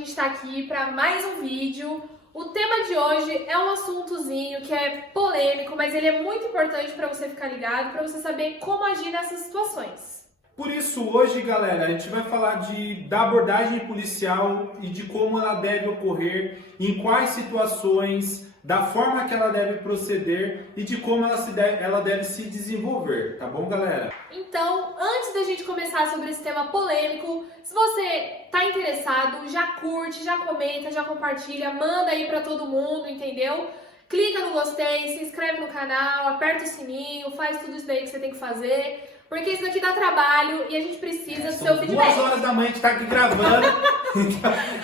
gente está aqui para mais um vídeo. O tema de hoje é um assuntozinho que é polêmico, mas ele é muito importante para você ficar ligado, para você saber como agir nessas situações. Por isso, hoje, galera, a gente vai falar da abordagem policial e de como ela deve ocorrer, em quais situações, da forma que ela deve proceder e de como ela deve se desenvolver, tá bom, galera? Então, antes da gente começar sobre esse tema polêmico, se você tá interessado, já curte, já comenta, já compartilha, manda aí pra todo mundo, entendeu? Clica no gostei, se inscreve no canal, aperta o sininho, faz tudo isso daí que você tem que fazer. Porque isso daqui dá trabalho e a gente precisa do seu feedback. 2 horas da manhã a gente tá aqui gravando.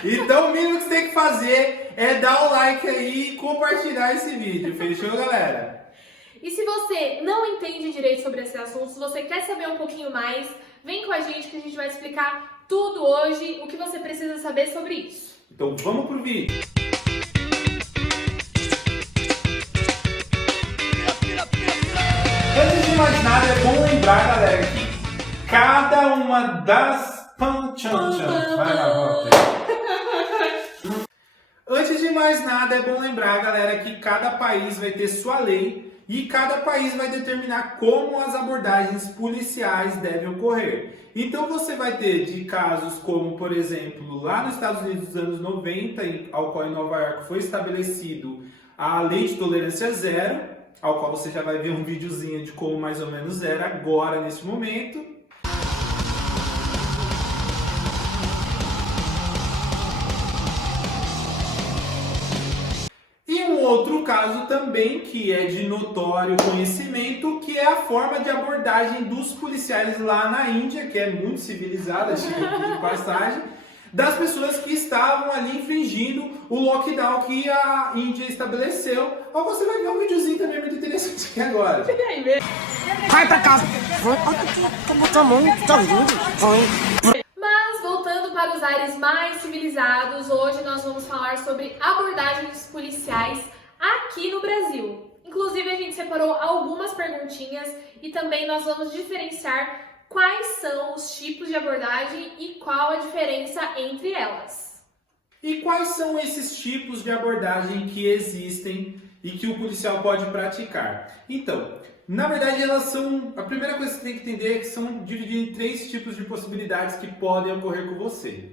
Então o mínimo que você tem que fazer é dar o like aí e compartilhar esse vídeo. Fechou, galera? E se você não entende direito sobre esse assunto, se você quer saber um pouquinho mais, vem com a gente que a gente vai explicar tudo hoje, o que você precisa saber sobre isso. Então vamos pro vídeo. Antes de mais nada, é bom lembrar, galera, que cada uma das... Vai lá, volta. Antes de mais nada, é bom lembrar, galera, que cada país vai ter sua lei e cada país vai determinar como as abordagens policiais devem ocorrer. Então você vai ter de casos como, por exemplo, lá nos Estados Unidos dos anos 90, ao qual em Nova York foi estabelecido a lei de tolerância zero, ao qual você já vai ver um videozinho de como mais ou menos era agora, nesse momento. E um outro caso também, que é de notório conhecimento, que é a forma de abordagem dos policiais lá na Índia, que é muito civilizada, de passagem, das pessoas que estavam ali infringindo o lockdown que a Índia estabeleceu. Ou você vai ver um videozinho também muito interessante aqui agora. Vai pra casa! Mas voltando para os ares mais civilizados, hoje nós vamos falar sobre abordagens policiais aqui no Brasil. Inclusive a gente separou algumas perguntinhas e também nós vamos diferenciar quais são os tipos de abordagem e qual a diferença entre elas. E quais são esses tipos de abordagem que existem e que o policial pode praticar? Então, na verdade, elas são... A primeira coisa que você tem que entender é que são divididas em 3 tipos de possibilidades que podem ocorrer com você.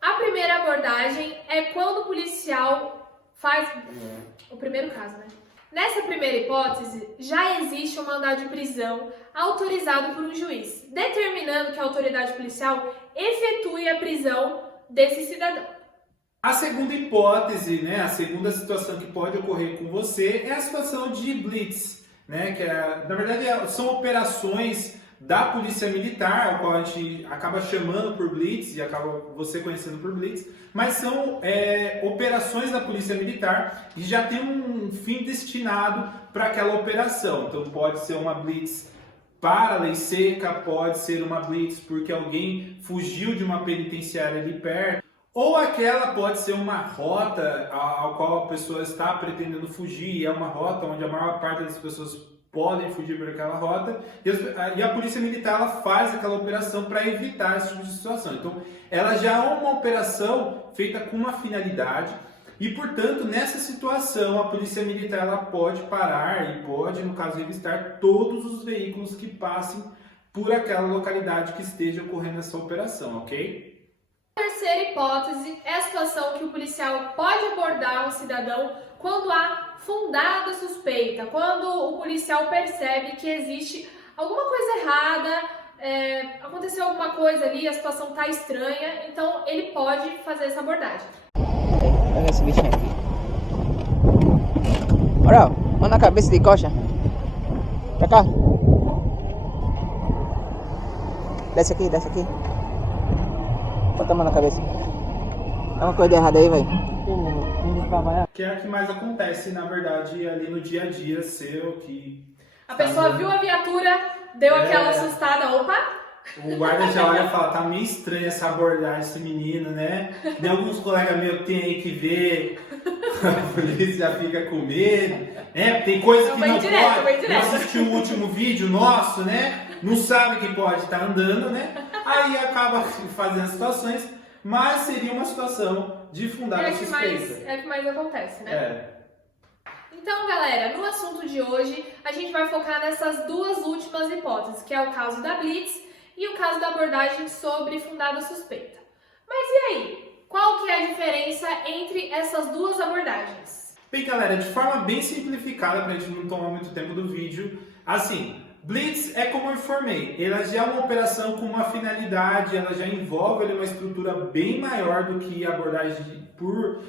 A primeira abordagem é quando o policial faz... O primeiro caso, né? Nessa primeira hipótese, já existe um mandado de prisão autorizado por um juiz, determinando que a autoridade policial efetue a prisão desse cidadão. A segunda hipótese, né, a segunda situação que pode ocorrer com você é a situação de blitz, né, que na verdade são operações da polícia militar, ao qual a gente acaba chamando por blitz e acaba você conhecendo por blitz, mas são operações da polícia militar e já tem um fim destinado para aquela operação. Então pode ser uma blitz para a lei seca, pode ser uma blitz porque alguém fugiu de uma penitenciária ali perto, ou aquela pode ser uma rota ao qual a pessoa está pretendendo fugir, e é uma rota onde a maior parte das pessoas podem fugir por aquela rota, e a polícia militar ela faz aquela operação para evitar esse tipo de situação. Então, ela já é uma operação feita com uma finalidade, e, portanto, nessa situação, a polícia militar ela pode parar e pode, no caso, revistar todos os veículos que passem por aquela localidade que esteja ocorrendo essa operação, ok? A terceira hipótese é a situação que o policial pode abordar um cidadão quando há fundada suspeita, quando o policial percebe que existe alguma coisa errada, aconteceu alguma coisa ali, a situação está estranha, então ele pode fazer essa abordagem. Olha esse bichinho aqui. Olha, mão na cabeça de coxa. Pra cá. Desce aqui, desce aqui. Bota a mão na cabeça. É uma coisa errada aí, velho. Que é o que mais acontece, na verdade, ali no dia a dia seu, que... A pessoa viu a viatura, deu aquela assustada, opa! O guarda já olha e fala, tá meio estranha essa abordagem desse menino, né? Tem alguns colegas meus que tem aí que ver, a polícia já fica com medo, né? Tem coisa que não pode, não assistiu o último vídeo nosso, né? Não sabe que pode estar andando, né? Aí acaba fazendo situações, mas seria uma situação de fundada suspeita. É o que mais acontece, né? É. Então, galera, no assunto de hoje, a gente vai focar nessas duas últimas hipóteses, que é o caso da Blitz e o caso da abordagem sobre fundada suspeita. Mas e aí? Qual que é a diferença entre essas duas abordagens? Bem, galera, de forma bem simplificada, para a gente não tomar muito tempo do vídeo, assim, Blitz é como eu informei, ela já é uma operação com uma finalidade, ela já envolve ali, uma estrutura bem maior do que a abordagem por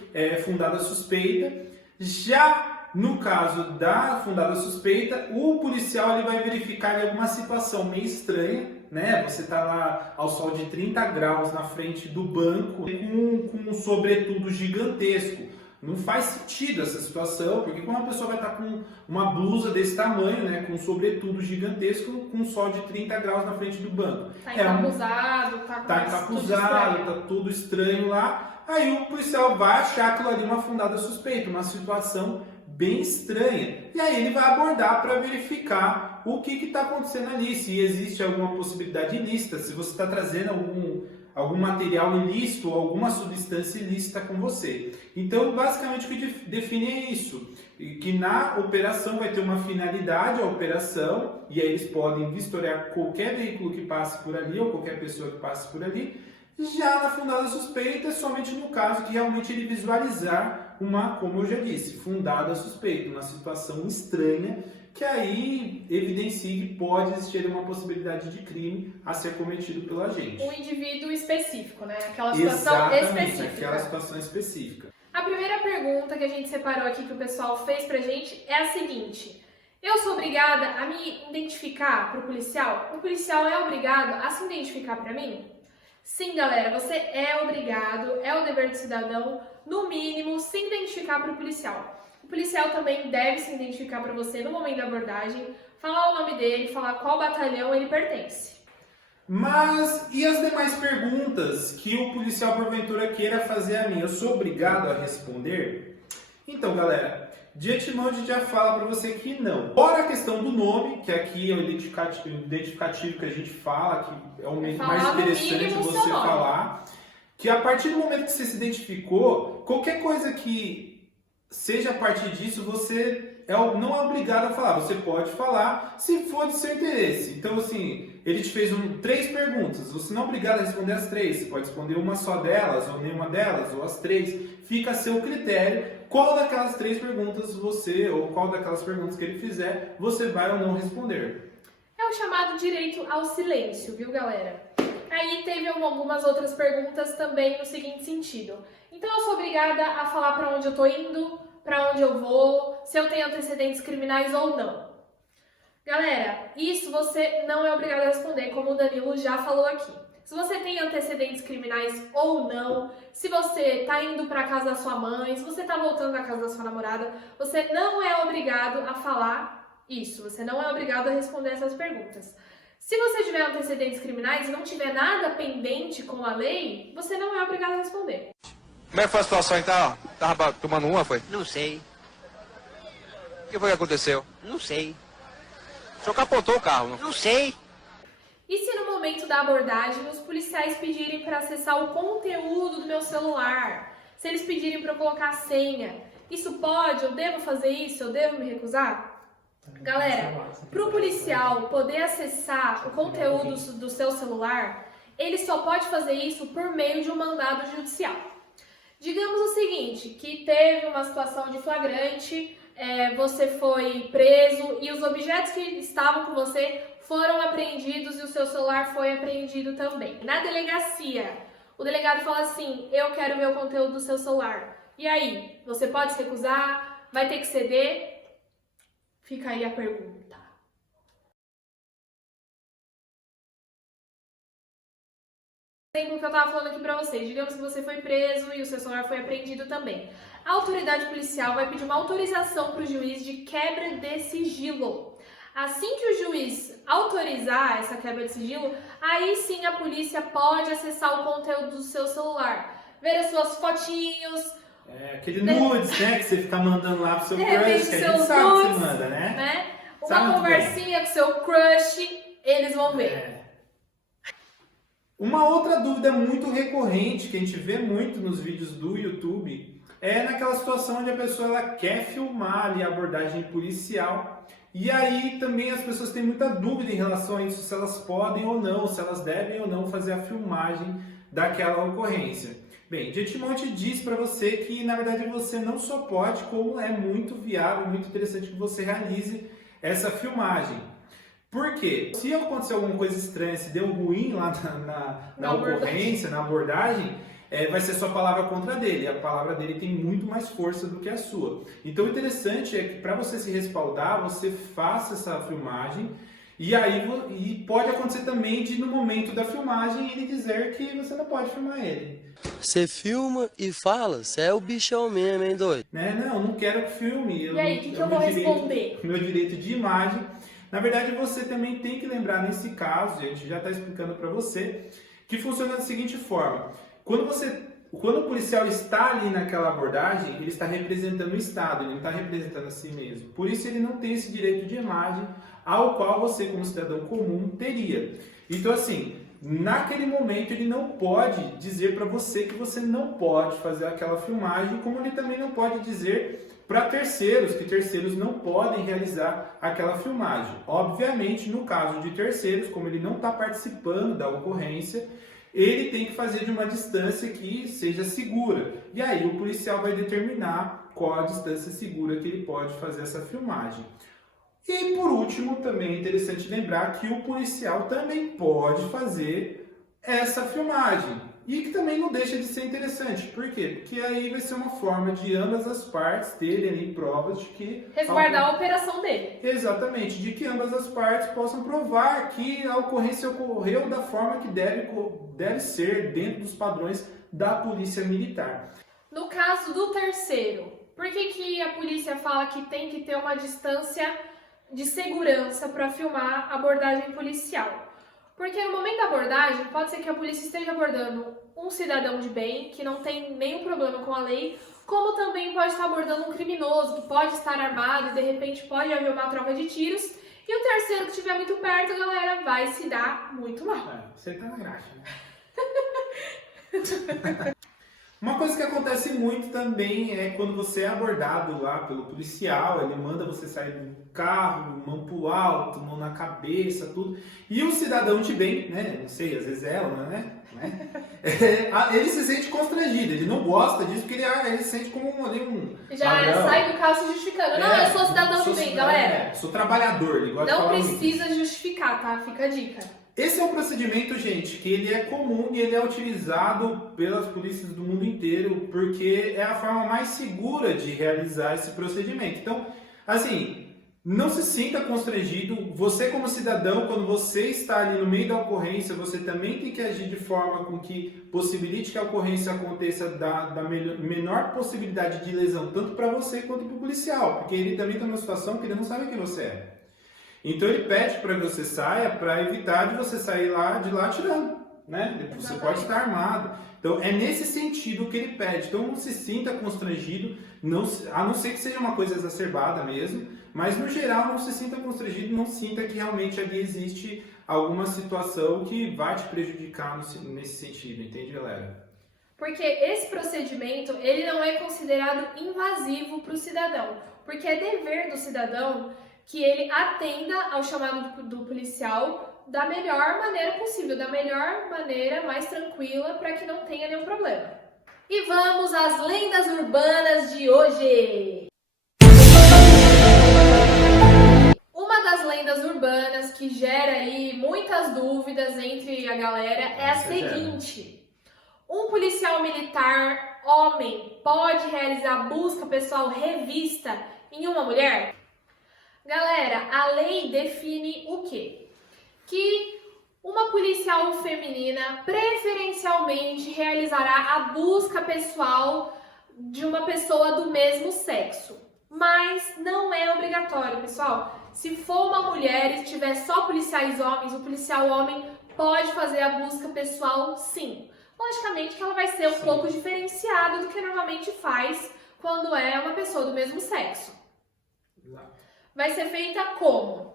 fundada suspeita. Já no caso da fundada suspeita, o policial ele vai verificar ali alguma situação meio estranha, né? Você está lá ao sol de 30 graus na frente do banco com um sobretudo gigantesco. Não faz sentido essa situação, porque como uma pessoa vai estar com uma blusa desse tamanho, né, com um sobretudo gigantesco, com um sol de 30 graus na frente do banco? Tá encapuzado, tá encapuzado, tá tudo estranho lá. Aí o policial vai achar aquilo ali uma fundada suspeita, uma situação bem estranha. E aí ele vai abordar para verificar o que está acontecendo ali, se existe alguma possibilidade ilícita, se você está trazendo algum material ilícito, alguma substância ilícita com você. Então, basicamente, o que define é isso, que na operação vai ter uma finalidade a operação, e aí eles podem vistoriar qualquer veículo que passe por ali, ou qualquer pessoa que passe por ali. Já na fundada suspeita, somente no caso que realmente ele visualizar uma, como eu já disse, fundada suspeita, uma situação estranha, que aí evidencia que pode existir uma possibilidade de crime a ser cometido pelo agente. Um indivíduo específico, né? Aquela situação específica. Aquela situação específica. A primeira pergunta que a gente separou aqui que o pessoal fez pra gente é a seguinte: eu sou obrigada a me identificar pro policial? O policial é obrigado a se identificar pra mim? Sim, galera, você é obrigado, é o dever do cidadão, no mínimo, se identificar para o policial. O policial também deve se identificar para você no momento da abordagem, falar o nome dele, falar qual batalhão ele pertence. Mas e as demais perguntas que o policial porventura queira fazer a mim? Eu sou obrigado a responder? Então, galera, de antemão a gente já fala para você que não. Fora a questão do nome, que aqui é o identificativo que a gente fala, que é o mais interessante você falar, que a partir do momento que você se identificou, qualquer coisa que seja a partir disso, você não é obrigado a falar. Você pode falar se for de seu interesse. Então, assim, ele te fez 3 perguntas. Você não é obrigado a responder as 3. Você pode responder uma só delas, ou nenhuma delas, ou as 3. Fica a seu critério qual daquelas 3 perguntas ou qual daquelas perguntas que ele fizer, você vai ou não responder. É o chamado direito ao silêncio, viu, galera? Aí teve algumas outras perguntas também no seguinte sentido. Então eu sou obrigada a falar para onde eu tô indo, para onde eu vou, se eu tenho antecedentes criminais ou não. Galera, isso você não é obrigado a responder, como o Danilo já falou aqui. Se você tem antecedentes criminais ou não, se você está indo para a casa da sua mãe, se você está voltando da casa da sua namorada, você não é obrigado a falar isso, você não é obrigado a responder essas perguntas. Se você tiver antecedentes criminais e não tiver nada pendente com a lei, você não é obrigado a responder. Como é que foi a situação então? Tava tomando uma, foi? Não sei. O que foi que aconteceu? Não sei. O senhor capotou o carro, não? Não sei. E se no momento da abordagem os policiais pedirem para acessar o conteúdo do meu celular? Se eles pedirem para eu colocar a senha, isso pode? Eu devo fazer isso? Eu devo me recusar? Galera, para o policial poder acessar o conteúdo do seu celular, ele só pode fazer isso por meio de um mandado judicial. Digamos o seguinte, que teve uma situação de flagrante, você foi preso e os objetos que estavam com você foram apreendidos e o seu celular foi apreendido também. Na delegacia, o delegado fala assim: eu quero ver o conteúdo do seu celular. E aí, você pode se recusar? Vai ter que ceder? Fica aí a pergunta. Exemplo que eu estava falando aqui para vocês, digamos que você foi preso e o seu celular foi apreendido também. A autoridade policial vai pedir uma autorização para o juiz de quebra de sigilo. Assim que o juiz autorizar essa quebra de sigilo, aí sim a polícia pode acessar o conteúdo do seu celular, ver as suas fotinhos. Aquele nudes, né, que você fica mandando lá pro seu crush, que a gente sabe que você manda, né? Uma conversinha com seu crush, eles vão ver. Uma outra dúvida muito recorrente, que a gente vê muito nos vídeos do YouTube, é naquela situação onde a pessoa ela quer filmar ali a abordagem policial. E aí também as pessoas têm muita dúvida em relação a isso, se elas podem ou não, se elas devem ou não fazer a filmagem daquela ocorrência. Bem, de antemão te diz para você que na verdade você não só pode, como é muito viável, muito interessante que você realize essa filmagem. Por quê? Se acontecer alguma coisa estranha, se deu ruim lá na ocorrência, na abordagem, vai ser sua palavra contra dele. A palavra dele tem muito mais força do que a sua. Então o interessante é que para você se respaldar, você faça essa filmagem e pode acontecer também de no momento da filmagem ele dizer que você não pode filmar ele. Você filma e fala, você é o bichão mesmo, hein, doido? Né? Não quero que filme. E aí, o que eu vou responder? Meu direito de imagem. Na verdade, você também tem que lembrar nesse caso, a gente já está explicando para você, que funciona da seguinte forma. Quando o policial está ali naquela abordagem, ele está representando o Estado, ele não está representando a si mesmo. Por isso, ele não tem esse direito de imagem ao qual você, como cidadão comum, teria. Então, assim, naquele momento, ele não pode dizer para você que você não pode fazer aquela filmagem, como ele também não pode dizer para terceiros, que terceiros não podem realizar aquela filmagem. Obviamente, no caso de terceiros, como ele não está participando da ocorrência, ele tem que fazer de uma distância que seja segura. E aí o policial vai determinar qual a distância segura que ele pode fazer essa filmagem. E por último, também é interessante lembrar que o policial também pode fazer essa filmagem. E que também não deixa de ser interessante. Por quê? Porque aí vai ser uma forma de ambas as partes terem ali provas de que... Resguardar a operação dele. Exatamente, de que ambas as partes possam provar que a ocorrência ocorreu da forma que deve ser dentro dos padrões da polícia militar. No caso do terceiro, por que a polícia fala que tem que ter uma distância de segurança para filmar a abordagem policial? Porque no momento da abordagem, pode ser que a polícia esteja abordando um cidadão de bem, que não tem nenhum problema com a lei, como também pode estar abordando um criminoso, que pode estar armado e de repente pode haver uma troca de tiros, e o terceiro que estiver muito perto, galera, vai se dar muito mal. Você tá na graxa, né? Uma coisa que acontece muito também é quando você é abordado lá pelo policial, ele manda você sair do carro, mão pro alto, mão na cabeça, tudo. E o cidadão de bem, né? Não sei, às vezes ela, né? Ele se sente constrangido, ele não gosta disso, porque ele se sente como um Já ladrão. sai do carro se justificando. Não, eu sou cidadão de bem, galera. Sou trabalhador, ele gosta de Não falar precisa muito. justificar, tá? Fica a dica. Esse é um procedimento, gente, que ele é comum e ele é utilizado pelas polícias do mundo inteiro, porque é a forma mais segura de realizar esse procedimento. Então, assim, não se sinta constrangido. Você, como cidadão, quando você está ali no meio da ocorrência, você também tem que agir de forma com que possibilite que a ocorrência aconteça da menor possibilidade de lesão, tanto para você quanto para o policial, porque ele também está numa situação que ele não sabe quem você é. Então ele pede para que você saia para evitar de você sair de lá atirando, né? Você pode estar armado. Então é nesse sentido que ele pede. Então não se sinta constrangido, a não ser que seja uma coisa exacerbada mesmo, mas no geral não se sinta constrangido, não sinta que realmente ali existe alguma situação que vai te prejudicar nesse sentido, entende, galera? Porque esse procedimento, ele não é considerado invasivo para o cidadão, porque é dever do cidadão que ele atenda ao chamado do policial da melhor maneira possível, da melhor maneira, mais tranquila, para que não tenha nenhum problema. E vamos às lendas urbanas de hoje! Uma das lendas urbanas que gera aí muitas dúvidas entre a galera é a seguinte: um policial militar, homem, pode realizar busca pessoal revista em uma mulher? Galera, a lei define o quê? Que uma policial feminina preferencialmente realizará a busca pessoal de uma pessoa do mesmo sexo. Mas não é obrigatório, pessoal. Se for uma mulher e tiver só policiais homens, o policial homem pode fazer a busca pessoal, sim. Logicamente que ela vai ser um pouco diferenciada do que normalmente faz quando é uma pessoa do mesmo sexo. Vai ser feita como?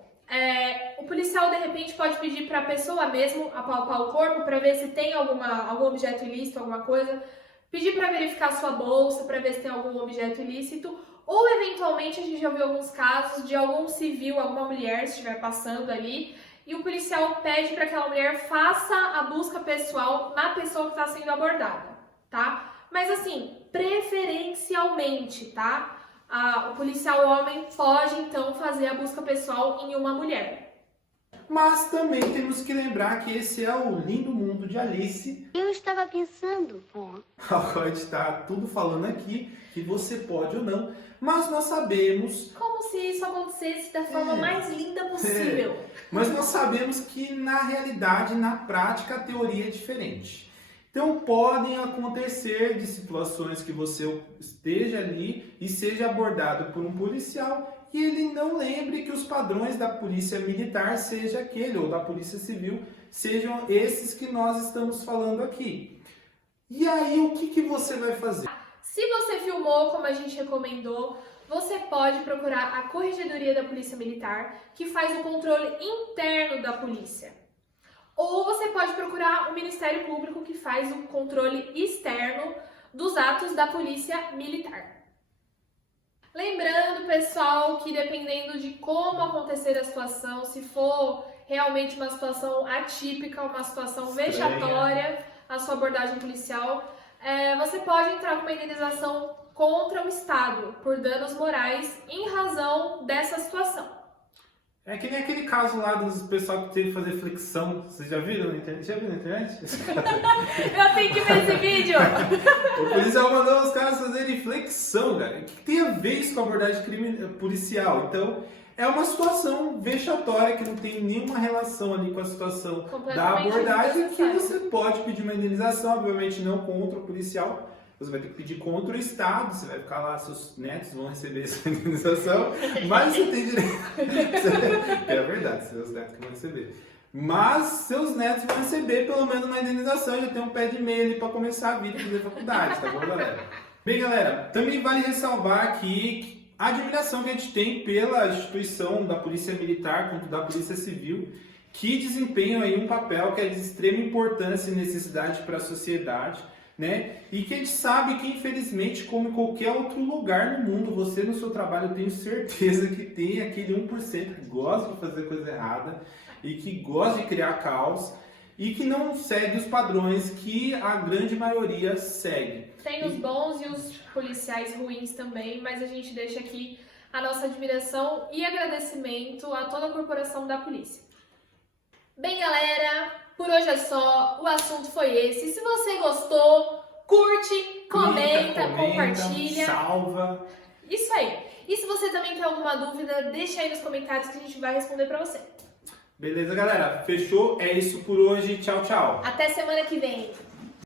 O policial, de repente, pode pedir para a pessoa mesmo apalpar o corpo para ver se tem algum objeto ilícito, alguma coisa. Pedir para verificar sua bolsa, para ver se tem algum objeto ilícito. Ou, eventualmente, a gente já viu alguns casos de algum civil, alguma mulher, se estiver passando ali, e o policial pede para que aquela mulher faça a busca pessoal na pessoa que está sendo abordada, tá? Mas, assim, preferencialmente, tá? O policial homem pode, então, fazer a busca pessoal em uma mulher. Mas também temos que lembrar que esse é o lindo mundo de Alice. Eu estava pensando, A qual a gente está tudo falando aqui, que você pode ou não, mas nós sabemos... Como se isso acontecesse da forma mais linda possível. Mas nós sabemos que na realidade, na prática, a teoria é diferente. Então podem acontecer de situações que você esteja ali e seja abordado por um policial e ele não lembre que os padrões da polícia militar seja aquele, ou da polícia civil, sejam esses que nós estamos falando aqui. E aí o que você vai fazer? Se você filmou como a gente recomendou, você pode procurar a Corregedoria da Polícia Militar, que faz o controle interno da polícia. Ou você pode procurar o Ministério Público, que faz o controle externo dos atos da Polícia Militar. Lembrando, pessoal, que dependendo de como acontecer a situação, se for realmente uma situação atípica, uma situação vexatória, a sua abordagem policial, você pode entrar com uma indenização contra o Estado por danos morais em razão dessa situação. É que nem aquele caso lá dos pessoal que teve que fazer flexão. Vocês já viram na internet? Já viram na internet? Eu tenho que ver esse vídeo! O policial mandou os caras fazerem flexão, cara. O que tem a ver isso com a abordagem policial? Então, é uma situação vexatória que não tem nenhuma relação ali com a situação da abordagem, que você pode pedir uma indenização, obviamente não contra o policial. Você vai ter que pedir contra o Estado, você vai ficar lá, seus netos vão receber essa indenização, mas você tem direito. É verdade, seus netos que vão receber. Mas seus netos vão receber pelo menos uma indenização, já tem um pé de meia ali para começar a vida e fazer faculdade, tá bom, galera? Bem, galera, também vale ressalvar aqui a admiração que a gente tem pela instituição da Polícia Militar quanto da Polícia Civil, que desempenham aí um papel que é de extrema importância e necessidade para a sociedade. Né? E que a gente sabe que, infelizmente, como em qualquer outro lugar no mundo, você no seu trabalho, eu tenho certeza que tem aquele 1% que gosta de fazer coisa errada e que gosta de criar caos e que não segue os padrões que a grande maioria segue. Tem os bons e os policiais ruins também, mas a gente deixa aqui a nossa admiração e agradecimento a toda a corporação da polícia. Bem, galera, por hoje é só, o assunto foi esse. Se você gostou, curte, comenta, compartilha. Salva. Isso aí. E se você também tem alguma dúvida, deixa aí nos comentários que a gente vai responder pra você. Beleza, galera? Fechou? É isso por hoje. Tchau, tchau. Até semana que vem.